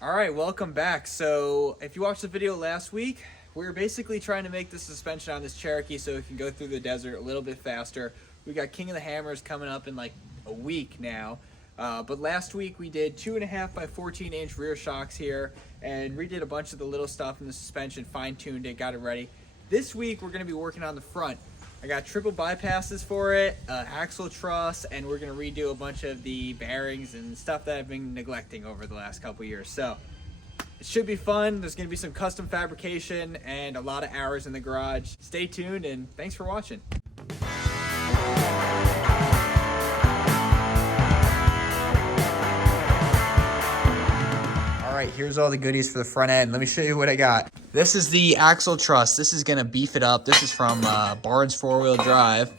All right, welcome back. So if you watched the video last week, we were basically trying to make the suspension on this Cherokee so it can go through the desert a little bit faster. We got King of the Hammers coming up in like a week now. But last week we did 2.5 by 14-inch rear shocks here and redid a bunch of the little stuff in the suspension, fine-tuned it, got it ready. This week we're going to be working on the front. I got triple bypasses for it, axle truss, and we're going to redo a bunch of the bearings and stuff that I've been neglecting over the last couple years. So it should be fun. There's going to be some custom fabrication and a lot of hours in the garage. Stay tuned and thanks for watching. All right, here's all the goodies for the front end. Let me show you what I got. This is the axle truss. This is gonna beef it up. This is from Barnes 4-wheel drive.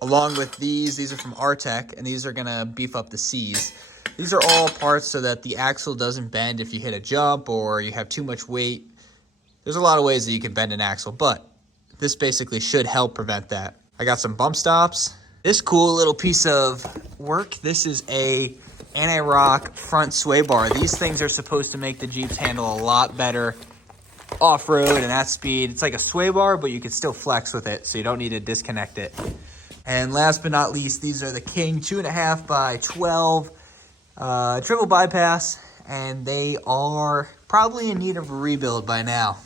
Along with these are from Artec, and these are gonna beef up the C's. These are all parts so that the axle doesn't bend if you hit a jump or you have too much weight. There's a lot of ways that you can bend an axle, but this basically should help prevent that. I got some bump stops. This cool little piece of work, this is a anti-rock front sway bar. These things are supposed to make the Jeeps handle a lot better off-road and at speed. It's like a sway bar, but you can still flex with it, so you don't need to disconnect it. And last but not least, these are the King 2.5 by 12 triple bypass, and they are probably in need of a rebuild by now.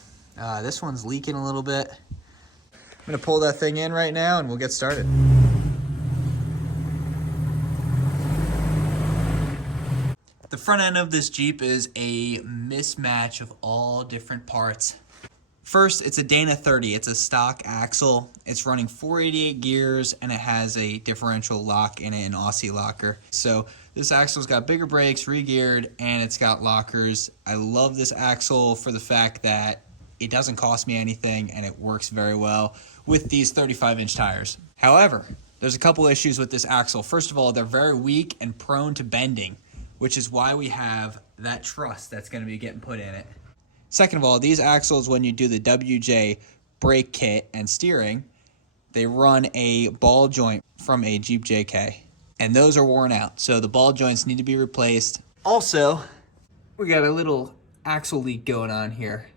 This one's leaking a little bit. I'm gonna pull that thing in right now and we'll get started. The front end of this Jeep is a mismatch of all different parts. First, it's a Dana 30. It's a stock axle. It's running 488 gears, and it has a differential lock in it, an Aussie locker. So this axle's got bigger brakes, re-geared, and it's got lockers. I love this axle for the fact that it doesn't cost me anything, and it works very well with these 35-inch tires. However, there's a couple issues with this axle. First of all, they're very weak and prone to bending, which is why we have that truss that's going to be getting put in it. Second of all, these axles, when you do the WJ brake kit and steering, they run a ball joint from a Jeep JK, and those are worn out, so the ball joints need to be replaced. Also, we got a little axle leak going on here.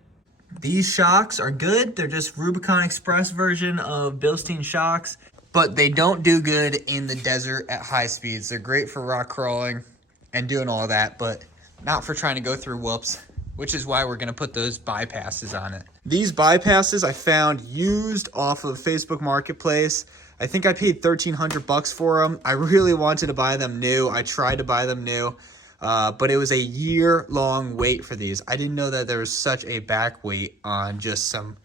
These shocks are good. They're just Rubicon Express version of Bilstein shocks, but they don't do good in the desert at high speeds. They're great for rock crawling and doing all that, but not for trying to go through whoops, which is why we're gonna put those bypasses on it. These bypasses I found used off of Facebook Marketplace. I think I paid 1,300 bucks for them. I really wanted to buy them new. I tried to buy them new, but it was a year-long wait for these. I didn't know that there was such a back wait on just some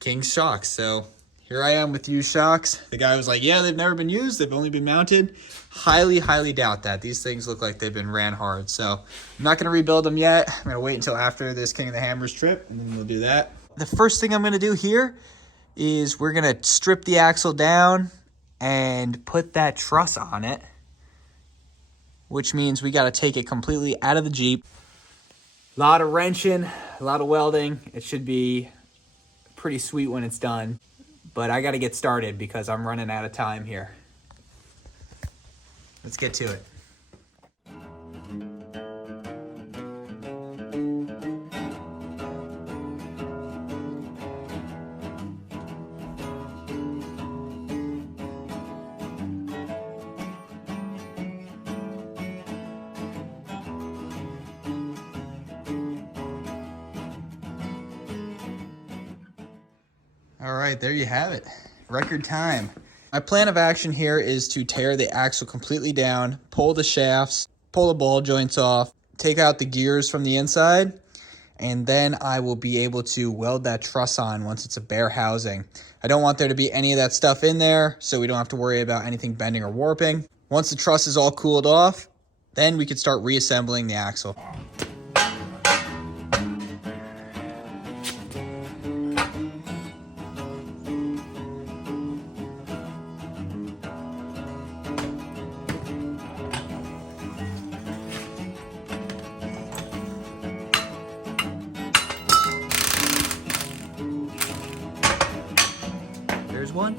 King shocks. So here I am with used shocks. The guy was like, yeah, they've never been used. They've only been mounted. Highly doubt that. These things look like they've been ran hard. So I'm not going to rebuild them yet. I'm going to wait until after this King of the Hammers trip, and then we'll do that. The first thing I'm going to do here is we're going to strip the axle down and put that truss on it, which means we got to take it completely out of the Jeep. A lot of wrenching, a lot of welding. It should be pretty sweet when it's done. But I got to get started because I'm running out of time here. Let's get to it. All right, there you have it. Record time. My plan of action here is to tear the axle completely down, pull the shafts, pull the ball joints off, take out the gears from the inside, and then I will be able to weld that truss on once it's a bare housing. I don't want there to be any of that stuff in there, so we don't have to worry about anything bending or warping. Once the truss is all cooled off, then we can start reassembling the axle. There's one.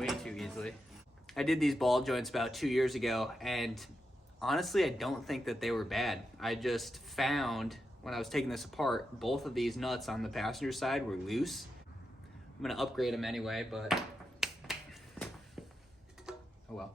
Way too easily. I did these ball joints about 2 years ago, and honestly, I don't think that they were bad. I just found when I was taking this apart, both of these nuts on the passenger side were loose. I'm gonna upgrade them anyway, but oh well.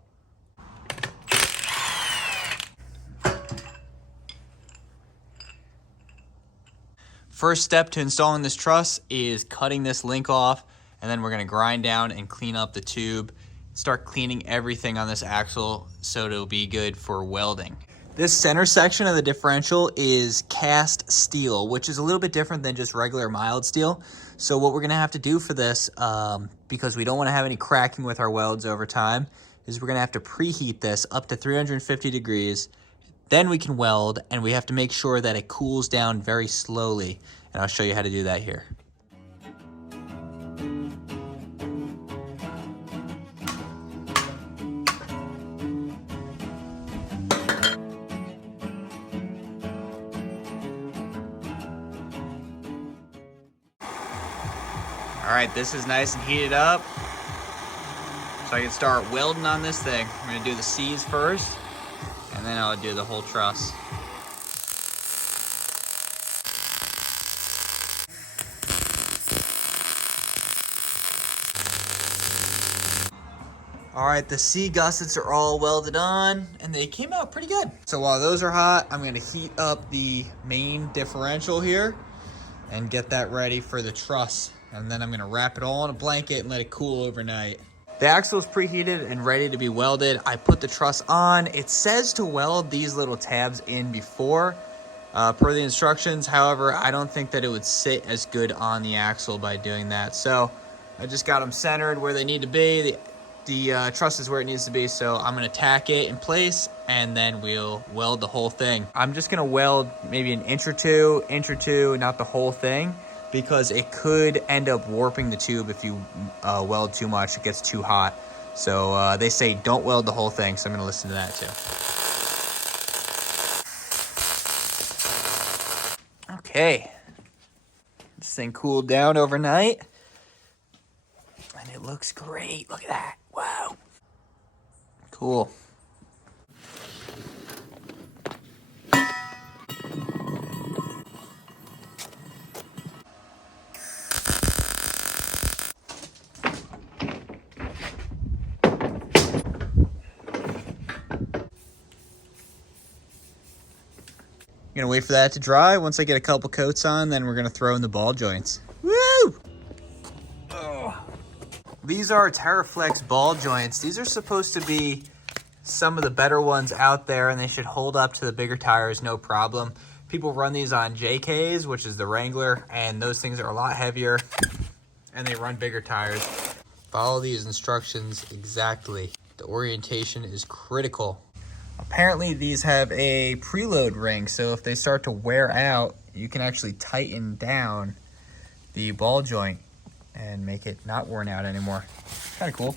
First step to installing this truss is cutting this link off, and then we're gonna grind down and clean up the tube, start cleaning everything on this axle so it'll be good for welding. This center section of the differential is cast steel, which is a little bit different than just regular mild steel. So what we're gonna have to do for this, because we don't wanna have any cracking with our welds over time, is we're gonna have to preheat this up to 350 degrees. Then we can weld, and we have to make sure that it cools down very slowly. And I'll show you how to do that here. All right, this is nice and heated up. So I can start welding on this thing. I'm gonna do the C's first, and then I'll do the whole truss. All right, the C gussets are all welded on, and they came out pretty good. So while those are hot, I'm gonna heat up the main differential here and get that ready for the truss. And then I'm gonna wrap it all in a blanket and let it cool overnight. The axle is preheated and ready to be welded. I put the truss on. It says to weld these little tabs in before, per the instructions. However, I don't think that it would sit as good on the axle by doing that. So I just got them centered where they need to be. The truss is where it needs to be, so I'm gonna tack it in place and then we'll weld the whole thing. I'm just gonna weld maybe an inch or two, not the whole thing, because it could end up warping the tube if you weld too much. It gets too hot. So they say don't weld the whole thing, so I'm gonna listen to that too. Okay, this thing cooled down overnight and it looks great. Look at that. Wow. Cool. Gonna wait for that to dry. Once I get a couple coats on, then we're gonna throw in the ball joints. Woo! Oh. These are Teraflex ball joints. These are supposed to be some of the better ones out there, and they should hold up to the bigger tires, no problem. People run these on JKs, which is the Wrangler, and those things are a lot heavier, and they run bigger tires. Follow these instructions exactly. The orientation is critical. Apparently these have a preload ring, so if they start to wear out, you can actually tighten down the ball joint and make it not worn out anymore. Kind of cool.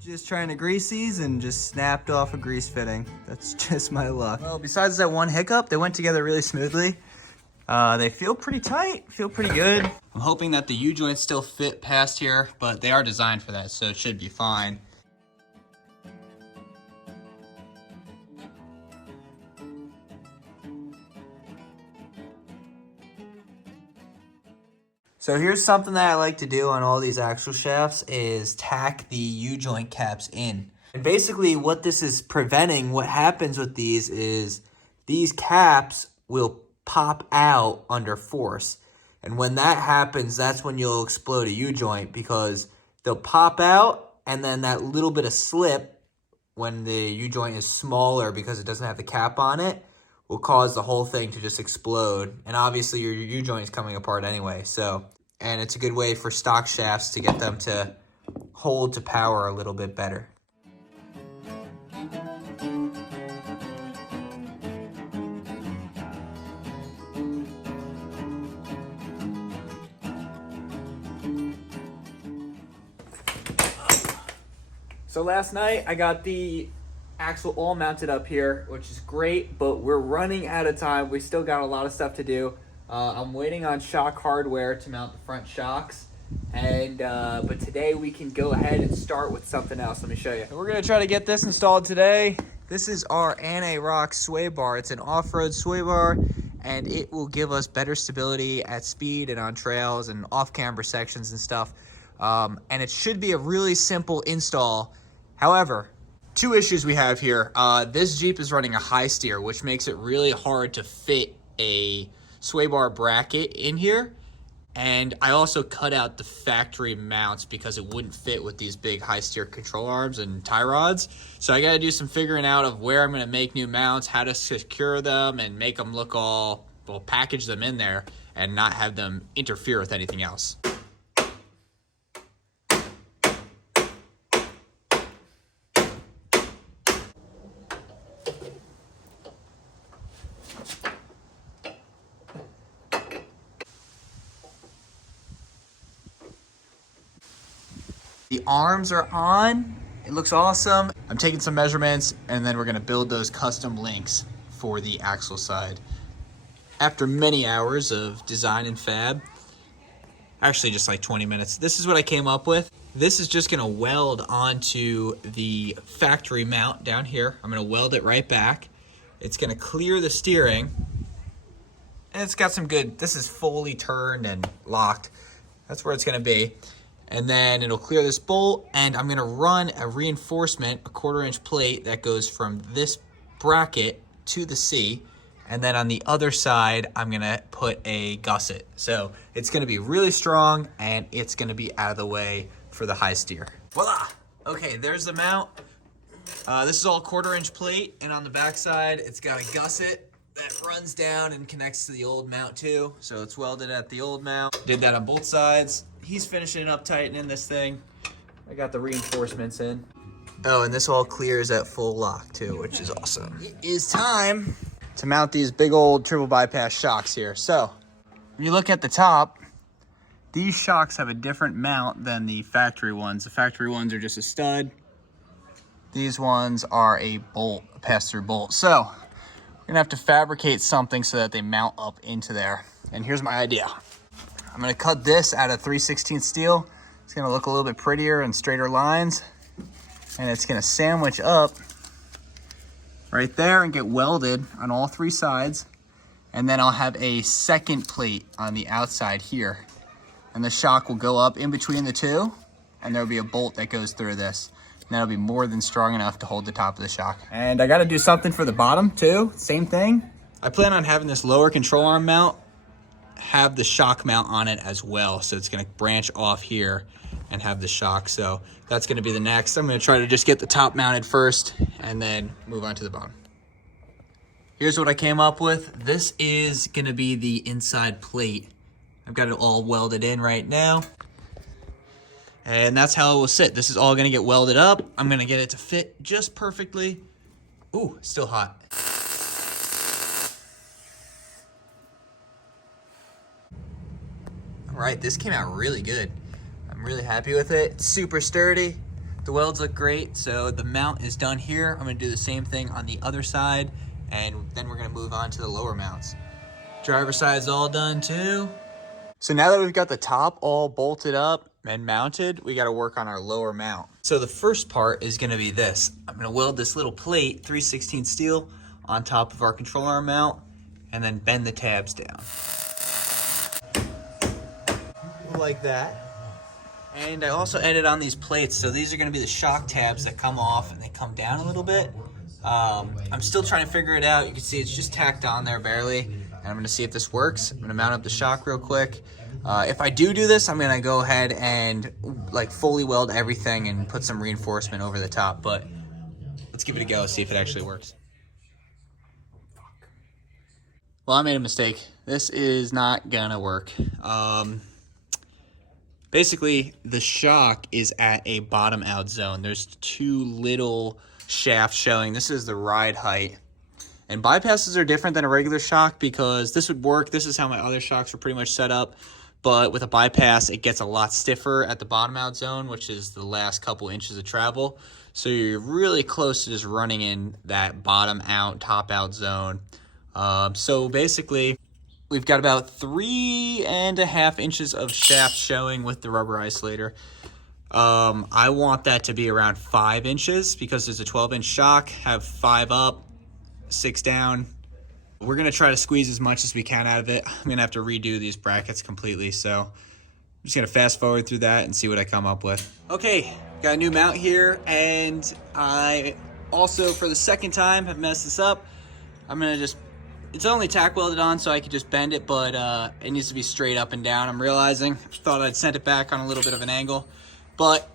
Just trying to grease these and just snapped off a grease fitting. That's just my luck. Well, besides that one hiccup, they went together really smoothly. They feel pretty tight, feel pretty good. I'm hoping that the U-joints still fit past here, but they are designed for that, so it should be fine. So here's something that I like to do on all these axle shafts is tack the U-joint caps in. And basically what this is preventing, what happens with these is these caps will pop out under force. And when that happens, that's when you'll explode a U-joint, because they'll pop out and then that little bit of slip when the U-joint is smaller because it doesn't have the cap on it will cause the whole thing to just explode. And obviously your U-joint is coming apart anyway. And it's a good way for stock shafts to get them to hold to power a little bit better. So last night I got the axle all mounted up here, which is great, but we're running out of time. We still got a lot of stuff to do. I'm waiting on shock hardware to mount the front shocks, and but today we can go ahead and start with something else. Let me show you. We're gonna try to get this installed today. This is our Anti-Rock sway bar. It's an off-road sway bar, and it will give us better stability at speed and on trails and off-camber sections and stuff. And it should be a really simple install. However, two issues we have here. This Jeep is running a high steer, which makes it really hard to fit a sway bar bracket in here. And I also cut out the factory mounts because it wouldn't fit with these big high steer control arms and tie rods. So I got to do some figuring out of where I'm going to make new mounts, how to secure them and make them look all, well, package them in there and not have them interfere with anything else. The arms are on. It looks awesome. I'm taking some measurements and then we're gonna build those custom links for the axle side. After many hours of design and fab, actually just like 20 minutes, this is what I came up with. This is just gonna weld onto the factory mount down here. I'm gonna weld it right back. It's gonna clear the steering. And it's got some good, this is fully turned and locked. That's where it's gonna be. And then it'll clear this bolt, and I'm gonna run a reinforcement, a 1/4-inch plate that goes from this bracket to the C, and then on the other side, I'm gonna put a gusset. So it's gonna be really strong, and it's gonna be out of the way for the high steer. Voila! Okay, there's the mount. This is all 1/4-inch plate, and on the back side, it's got a gusset that runs down and connects to the old mount too. So it's welded at the old mount. Did that on both sides. He's finishing up tightening this thing. I got the reinforcements in. Oh, and this all clears at full lock too, which is awesome. It is time to mount these big old triple bypass shocks here. So when you look at the top, these shocks have a different mount than the factory ones. The factory ones are just a stud. These ones are a bolt, a pass-through bolt. So we're gonna have to fabricate something so that they mount up into there. And here's my idea. I'm gonna cut this out of 3/16 steel. It's gonna look a little bit prettier and straighter lines. And it's gonna sandwich up right there and get welded on all three sides. And then I'll have a second plate on the outside here. And the shock will go up in between the two, and there'll be a bolt that goes through this. And that'll be more than strong enough to hold the top of the shock. And I gotta do something for the bottom too, same thing. I plan on having this lower control arm mount have the shock mount on it as well. So it's gonna branch off here and have the shock. So that's gonna be the next. I'm gonna try to just get the top mounted first and then move on to the bottom. Here's what I came up with. This is gonna be the inside plate. I've got it all welded in right now. And that's how it will sit. This is all gonna get welded up. I'm gonna get it to fit just perfectly. Ooh, still hot. All right, this came out really good. I'm really happy with it. It's super sturdy. The welds look great. So the mount is done here. I'm gonna do the same thing on the other side, and then we're gonna move on to the lower mounts. Driver side's all done too. So now that we've got the top all bolted up and mounted, we gotta work on our lower mount. So the first part is gonna be this. I'm gonna weld this little plate, 3/16 steel, on top of our control arm mount, and then bend the tabs down. Like that. And I also added on these plates, so these are gonna be the shock tabs that come off and they come down a little bit. I'm still trying to figure it out. You can see it's just tacked on there barely. And I'm gonna see if this works. I'm gonna mount up the shock real quick. If I do this, I'm gonna go ahead and like fully weld everything and put some reinforcement over the top, but let's give it a go, see if it actually works. Well, I made a mistake. This is not gonna work. Basically, the shock is at a bottom out zone. There's two little shafts showing. This is the ride height. And bypasses are different than a regular shock because this would work. This is how my other shocks are pretty much set up. but with a bypass, it gets a lot stiffer at the bottom out zone, which is the last couple inches of travel. So you're really close to just running in that bottom out, top out zone. So basically, we've got about 3.5 inches of shaft showing with the rubber isolator. I want that to be around 5 inches because there's a 12-inch shock, have 5 up, 6 down. We're going to try to squeeze as much as we can out of it. I'm going to have to redo these brackets completely, so I'm just going to fast forward through that and see what I come up with. Okay, got a new mount here, and I also, for the second time, have messed this up. I'm going to just, it's only tack welded on, so I could just bend it, but it needs to be straight up and down, I'm realizing. Thought I'd send it back on a little bit of an angle, but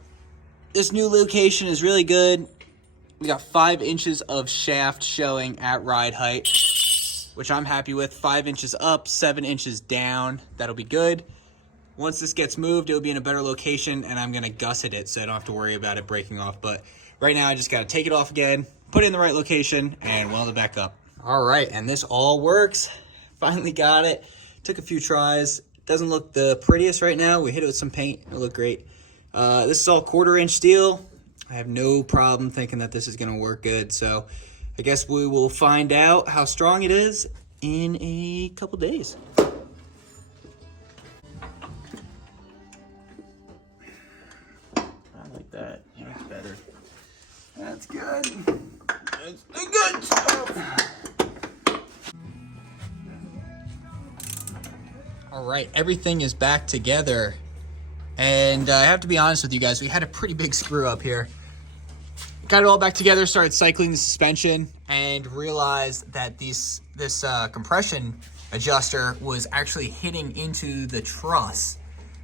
this new location is really good. We got 5 inches of shaft showing at ride height, which I'm happy with. 5 inches up, 7 inches down. That'll be good. Once this gets moved, it'll be in a better location, and I'm going to gusset it so I don't have to worry about it breaking off. But right now, I just got to take it off again, put it in the right location, and weld it back up. All right, and this all works. Finally got it. Took a few tries. Doesn't look the prettiest right now. We hit it with some paint. It'll look great. This is all 1/4-inch steel. I have no problem thinking that this is going to work good. So I guess we will find out how strong it is in a couple days. I like that. Yeah, that's better. That's good. That's the good stuff. All right, everything is back together. And I have to be honest with you guys, we had a pretty big screw up here. Got it all back together, started cycling the suspension, and realized that this compression adjuster was actually hitting into the truss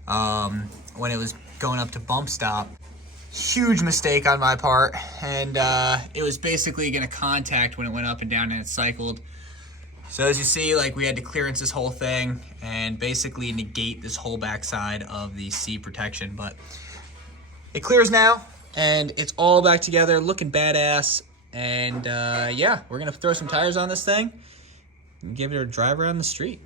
when it was going up to bump stop. Huge mistake on my part, and it was basically going to contact when it went up and down and it cycled. So as you see, like, we had to clearance this whole thing and basically negate this whole backside of the C protection, but it clears now. And it's all back together, looking badass. And yeah, we're gonna throw some tires on this thing and give it a drive around the street.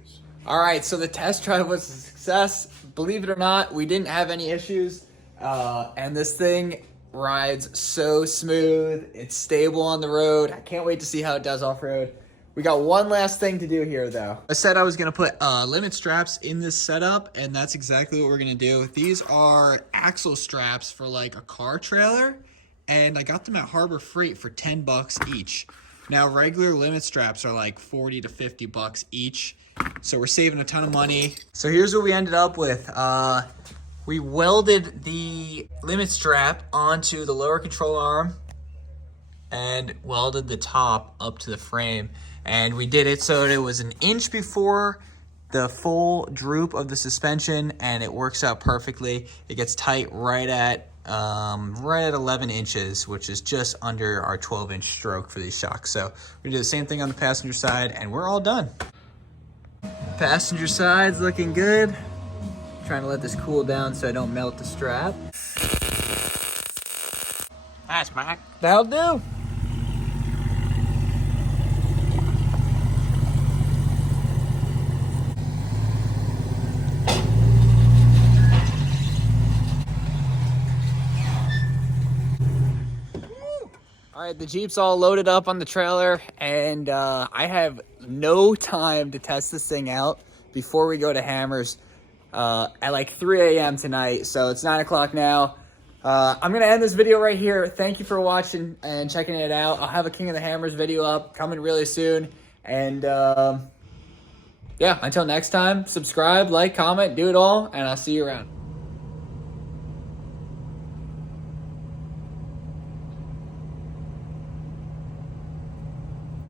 All right, so the test drive was a success. Believe it or not, we didn't have any issues. And this thing rides so smooth. It's stable on the road. I can't wait to see how it does off-road. We got one last thing to do here, though. I said I was going to put limit straps in this setup, and that's exactly what we're going to do. These are axle straps for, like, a car trailer, and I got them at Harbor Freight for $10 each. Now, regular limit straps are, like, $40 to $50 each, so we're saving a ton of money. So here's what we ended up with. We welded the limit strap onto the lower control arm and welded the top up to the frame. And we did it so that it was 1 inch before the full droop of the suspension, and it works out perfectly. It gets tight right at 11 inches, which is just under our 12-inch stroke for these shocks. So we do the same thing on the passenger side, and we're all done. Passenger side's looking good. Trying to let this cool down so I don't melt the strap. Nice, Mike. That'll do. All right, the Jeep's all loaded up on the trailer, and I have no time to test this thing out before we go to Hammers at like 3 a.m. tonight. So it's 9 o'clock now. I'm going to end this video right here. Thank you for watching and checking it out. I'll have a King of the Hammers video up coming really soon. And yeah, until next time, subscribe, like, comment, do it all, and I'll see you around.